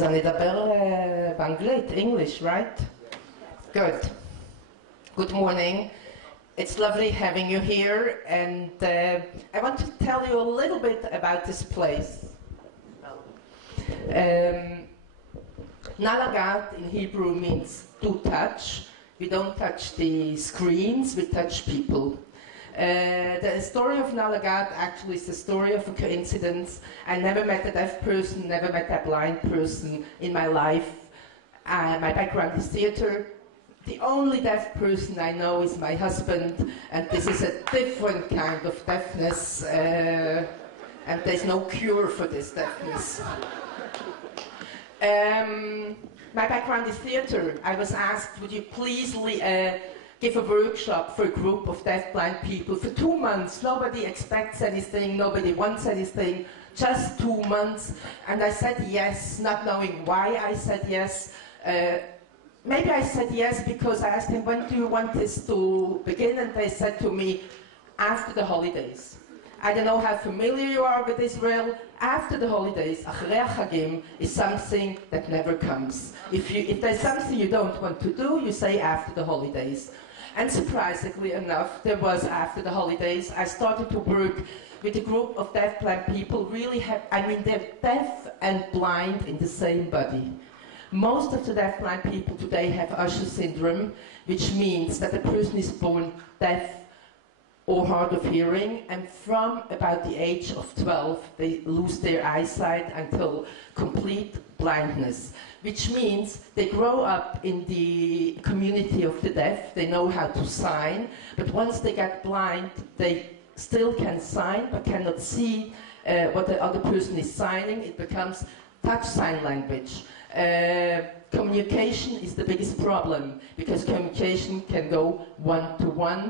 אז אני אדבר באנגלית, English, right? Good. Good morning. It's lovely having you here, and I want to tell you a little bit about this place. Nalagat in Hebrew means to touch. We don't touch the screens, we touch people. The story of Nalagat actually is the story of a coincidence. I never met a deaf person, never met a blind person in my life. My background is theater. The only deaf person I know is my husband, and this is a different kind of deafness, and there's no cure for this deafness. My background is theater. I was asked, would you please give a workshop for a group of deaf-blind people for 2 months. Nobody expects anything, nobody wants anything, just 2 months. And I said yes, not knowing why I said yes. Maybe I said yes because I asked him, when do you want this to begin? And they said to me, after the holidays. I don't know how familiar you are with Israel. After the holidays, Achrei Chagim is something that never comes. If there's something you don't want to do, you say after the holidays. And surprisingly enough, there was after the holidays. I started to work with a group of deaf-blind people. They're deaf and blind in the same body. Most of the deaf-blind people today have Usher syndrome, which means that the person is born deaf or hard of hearing, and from about the age of 12, they lose their eyesight until complete blindness, which means they grow up in the community of the deaf, they know how to sign, but once they get blind, they still can sign, but cannot see what the other person is signing. It becomes touch sign language. Communication is the biggest problem, because communication can go one-to-one,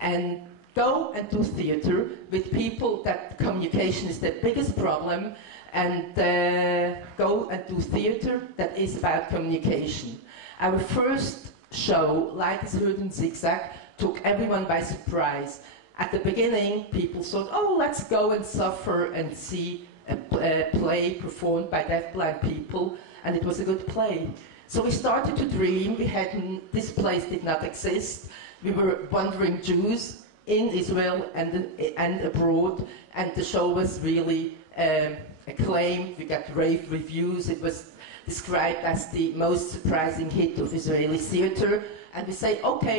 and go and do theater with people that communication is the biggest problem, and go and do theater that is about communication. Our first show, Light is Heard in Zigzag, took everyone by surprise. At the beginning, people thought, oh, let's go and suffer and see a play performed by deaf-blind people, and it was a good play. So we started to dream. This place did not exist. We were wandering Jews in Israel and abroad, and the show was really acclaimed. We got rave reviews. It was described as the most surprising hit of Israeli theater, and we say, okay,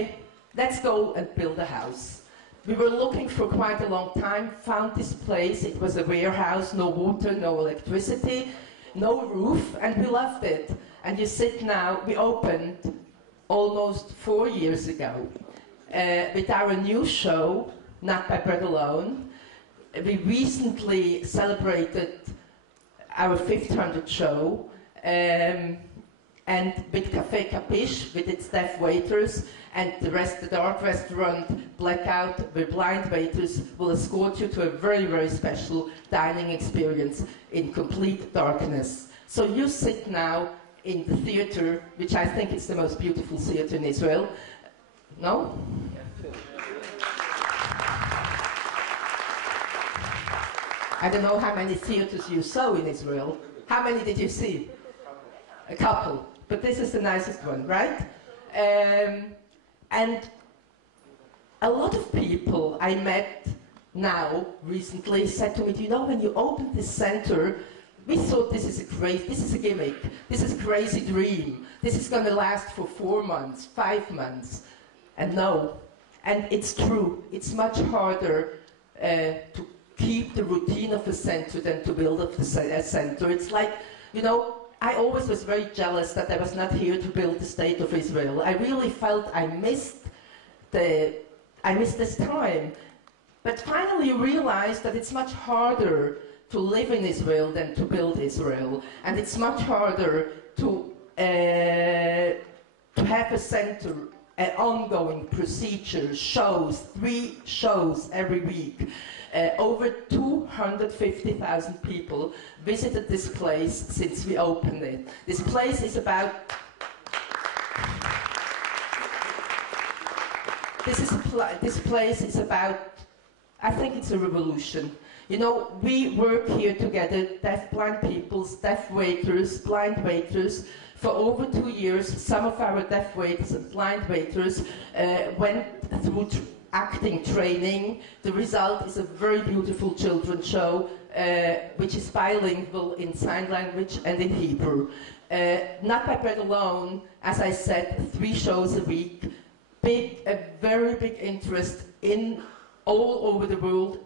let's go and build a house. We were looking for quite a long time, found this place. It was a warehouse, no water, no electricity, no roof, and we loved it. And you sit now, we opened almost 4 years ago. With our new show, Not by Bread Alone. We recently celebrated our 500th show, and with Café Capiche, with its deaf waiters, and the dark restaurant Blackout, where blind waiters will escort you to a very, very special dining experience in complete darkness. So you sit now in the theater, which I think is the most beautiful theater in Israel. No? I don't know how many theaters you saw in Israel. How many did you see? A couple. But this is the nicest one, right? And a lot of people I met now recently said to me, do you know, when you opened this center, we thought this is a gimmick, this is a crazy dream, this is going to last for 4 months, 5 months. And no, and it's true, it's much harder to keep the routine of a center than to build up a center. It's like, you know, I always was very jealous that I was not here to build the state of Israel. I really felt I missed this time. But finally you realize that it's much harder to live in Israel than to build Israel. And it's much harder to have a center, ongoing procedure, shows, 3 shows every week. Over 250,000 people visited this place since we opened it. This place is about... This place is about I think it's a revolution. You know, we work here together, deaf-blind peoples, deaf waiters, blind waiters. For over 2 years, some of our deaf waiters and blind waiters went through acting training. The result is a very beautiful children's show, which is bilingual in sign language and in Hebrew. Not by bread alone, as I said, 3 shows a week. A very big interest in all over the world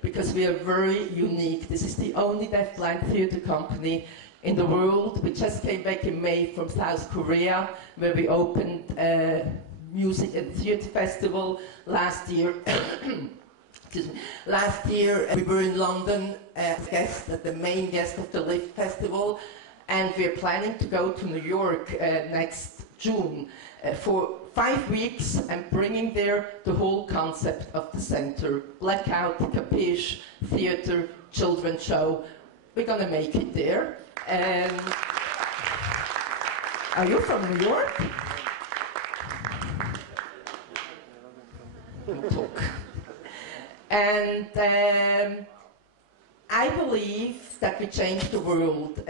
because we are very unique. This is the only deaf-blind theatre company in the world. We just came back in May from South Korea, where we opened a music and theatre festival last year. Last year we were in London as guests, the main guest of the Lift Festival, and we're planning to go to New York next June for 5 weeks and bringing there the whole concept of the center. Blackout, capiche, theater, children's show. We're gonna make it there. Are you from New York? Talk. And I believe that we change the world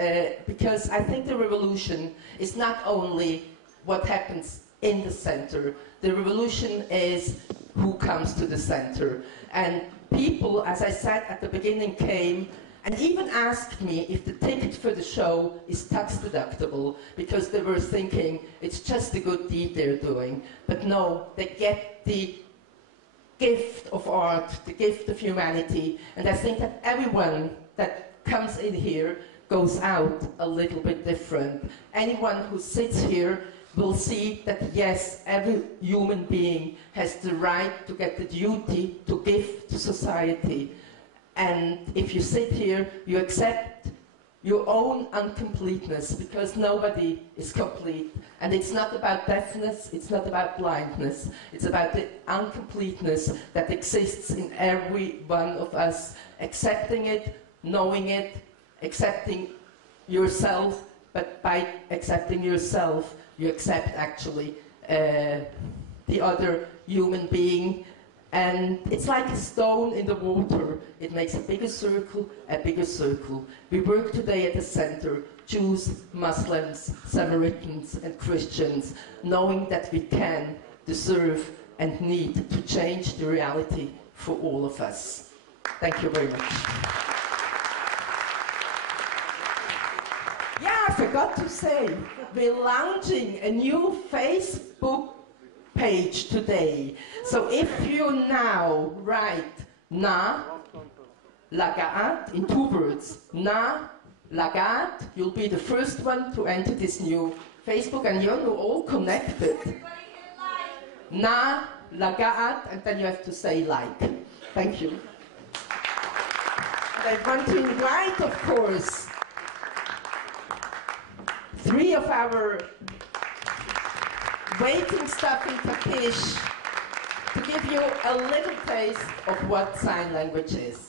because I think the revolution is not only what happens in the center. The revolution is who comes to the center. And people, as I said at the beginning, came and even asked me if the ticket for the show is tax deductible, because they were thinking it's just a good deed they're doing. But no, they get the gift of art, the gift of humanity. And I think that everyone that comes in here goes out a little bit different. Anyone who sits here will see that, yes, every human being has the right to get the duty to give to society. And if you sit here, you accept your own incompleteness, because nobody is complete. And it's not about deafness, it's not about blindness. It's about the incompleteness that exists in every one of us, accepting it, knowing it, accepting yourself, but by accepting yourself, you accept actually the other human being. And it's like a stone in the water. It makes a bigger circle, a bigger circle. We work today at the center, Jews, Muslims, Samaritans, and Christians, knowing that we can, deserve, and need to change the reality for all of us. Thank you very much. Yeah, I forgot to say, we're launching a new Facebook page today. So if you now write Na Lagaat in 2 words, Na Lagaat, you'll be the first one to enter this new Facebook, and you're all connected. Na Lagaat, and then you have to say like. Thank you. And I want to invite, of course, 3 of our waiting staff in capiche to give you a little taste of what sign language is.